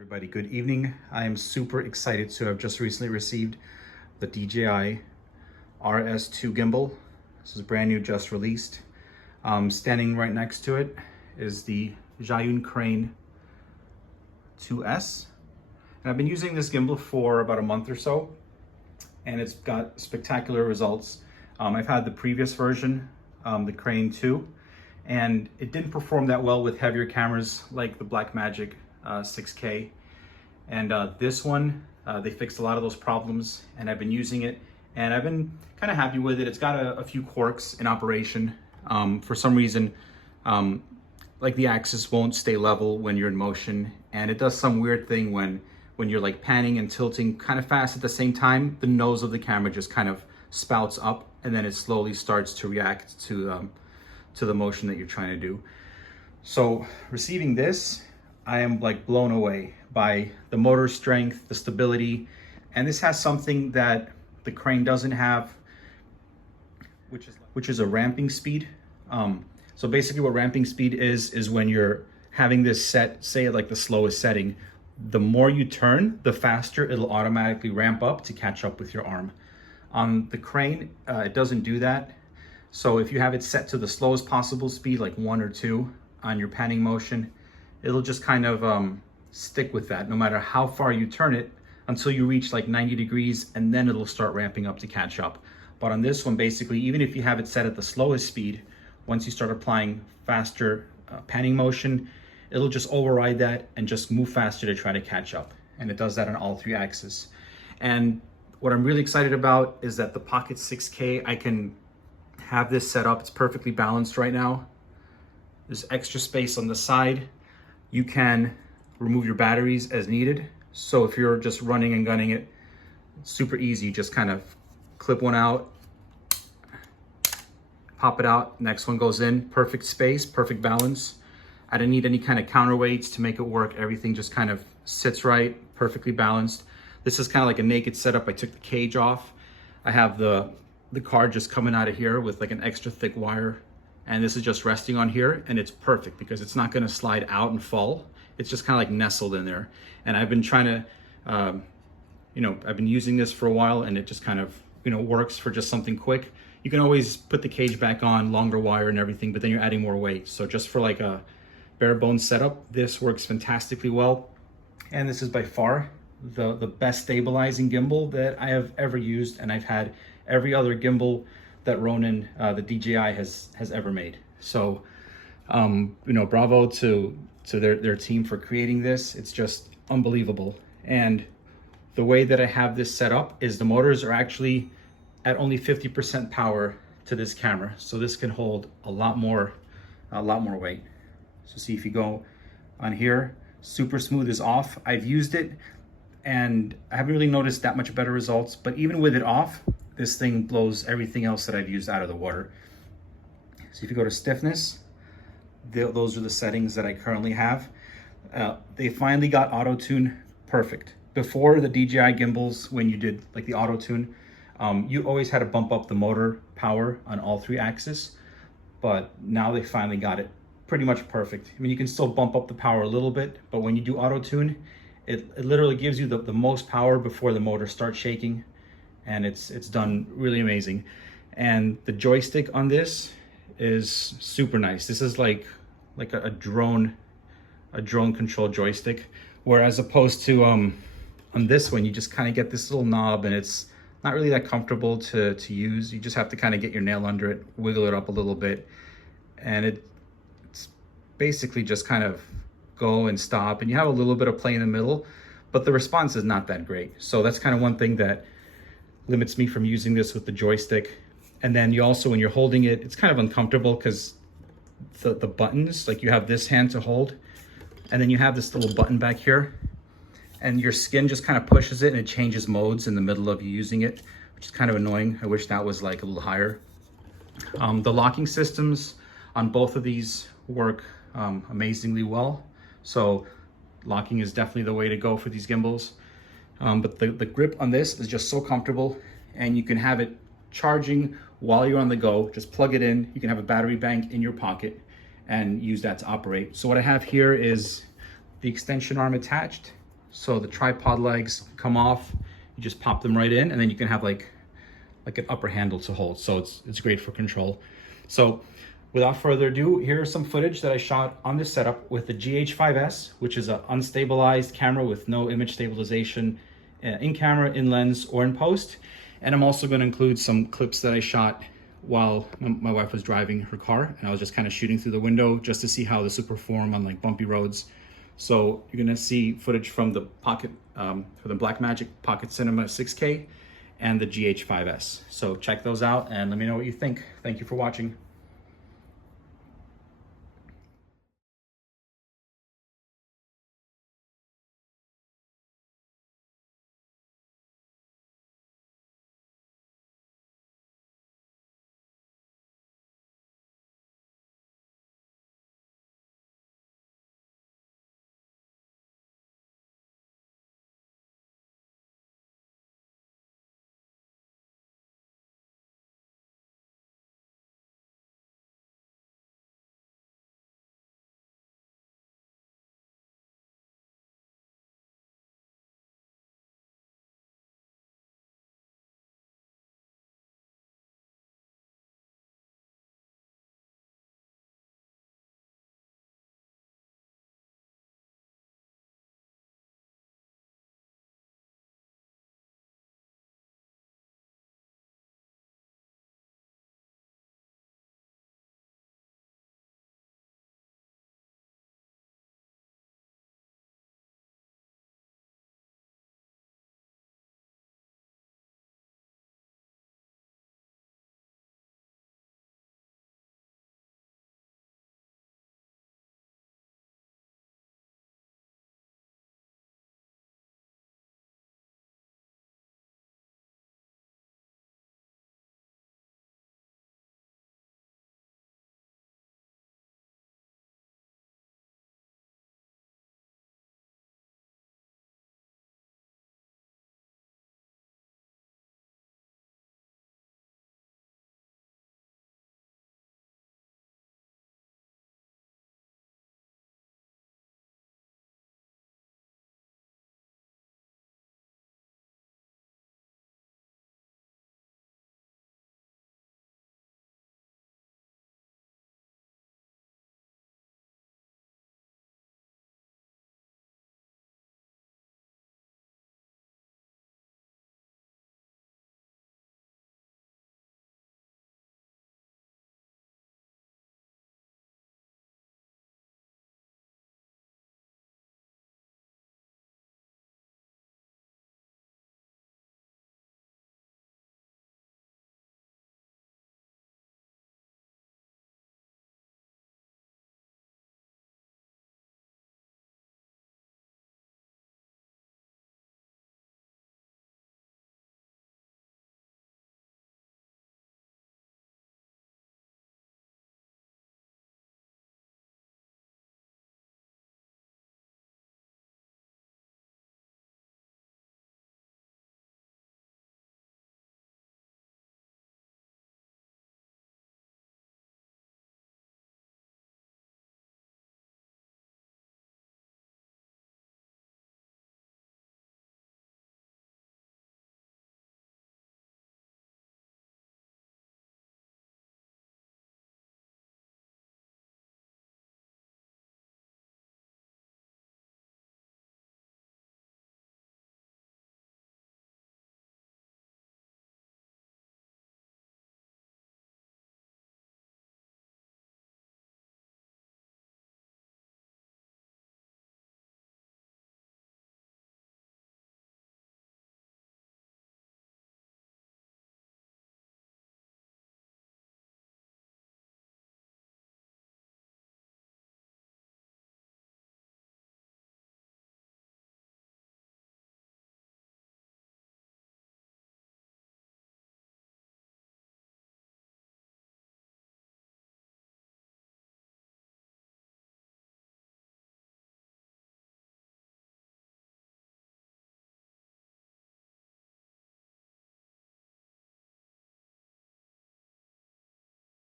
Everybody, good evening. I am super excited to have just recently received the DJI RS2 gimbal. This is brand new, just released. Standing right next to it is the Dji Ronin Crane 2S. And I've been using this gimbal for about a month or so, and it's got spectacular results. I've had the previous version, the Crane 2, and it didn't perform that well with heavier cameras like the Blackmagic 6K. And this one, they fixed a lot of those problems, and I've been using it, and I've been kind of happy with it. It's got a few quirks in operation. For some reason, like the axis won't stay level when you're in motion, and it does some weird thing when you're like panning and tilting kind of fast at the same time. The nose of the camera just kind of spouts up, and then it slowly starts to react to the motion that you're trying to do. So receiving this, I am like blown away by the motor strength, the stability, and this has something that the Crane doesn't have, which is a ramping speed. So basically what ramping speed is when you're having this set, say at like the slowest setting, the more you turn, the faster it'll automatically ramp up to catch up with your arm. On the Crane, it doesn't do that. So if you have it set to the slowest possible speed, like 1 or 2 on your panning motion, it'll just kind of stick with that no matter how far you turn it until you reach like 90 degrees, and then it'll start ramping up to catch up. But on this one, basically, even if you have it set at the slowest speed, once you start applying faster panning motion, it'll just override that and just move faster to try to catch up. And it does that on all 3 axes. And what I'm really excited about is that the Pocket 6K, I can have this set up. It's perfectly balanced right now. There's extra space on the side. You can remove your batteries as needed. So if you're just running and gunning it, it's super easy. Just kind of clip one out, pop it out, next one goes in. Perfect space, perfect balance. I didn't need any kind of counterweights to make it work. Everything just kind of sits right, perfectly balanced. This is kind of like a naked setup. I took the cage off. I have the card just coming out of here with like an extra thick wire. And this is just resting on here, and it's perfect because it's not gonna slide out and fall. It's just kind of like nestled in there. And I've been trying to, I've been using this for a while, and it just kind of, works for just something quick. You can always put the cage back on, longer wire and everything, but then you're adding more weight. So just for like a bare bones setup, this works fantastically well. And this is by far the best stabilizing gimbal that I have ever used. And I've had every other gimbal that Ronin, the DJI has ever made. So, bravo to their team for creating this. It's just unbelievable. And the way that I have this set up is the motors are actually at only 50% power to this camera. So this can hold a lot more weight. So see, if you go on here, super smooth is off. I've used it and I haven't really noticed that much better results, but even with it off, this thing blows everything else that I've used out of the water. So if you go to stiffness, those are the settings that I currently have. They finally got auto tune perfect. Before the DJI gimbals, when you did like the auto tune, you always had to bump up the motor power on all 3 axes, but now they finally got it pretty much perfect. I mean, you can still bump up the power a little bit, but when you do auto tune, it literally gives you the most power before the motor starts shaking, and it's done really amazing. And the joystick on this is super nice. This is like a drone control joystick, whereas opposed to on this one, you just kind of get this little knob, and it's not really that comfortable to use. You just have to kind of get your nail under it, wiggle it up a little bit, and it's basically just kind of go and stop, and you have a little bit of play in the middle, but the response is not that great. So that's kind of one thing that limits me from using this with the joystick. And then you also, when you're holding it, it's kind of uncomfortable because the buttons, like you have this hand to hold, and then you have this little button back here, and your skin just kind of pushes it and it changes modes in the middle of you using it, which is kind of annoying. I wish that was like a little higher. The locking systems on both of these work amazingly well. So locking is definitely the way to go for these gimbals. But the grip on this is just so comfortable, and you can have it charging while you're on the go. Just plug it in. You can have a battery bank in your pocket and use that to operate. So what I have here is the extension arm attached, So the tripod legs come off, you just pop them right in, and then you can have like an upper handle to hold. So it's great for control. So without further ado, here's some footage that I shot on this setup with the GH5S, which is an unstabilized camera with no image stabilization in camera, in lens, or in post. And I'm also going to include some clips that I shot while my wife was driving her car, and I was just kind of shooting through the window just to see how this would perform on like bumpy roads. So you're gonna see footage from the Pocket, for the Blackmagic Pocket Cinema 6K and the GH5S. So check those out and let me know what you think. Thank you for watching.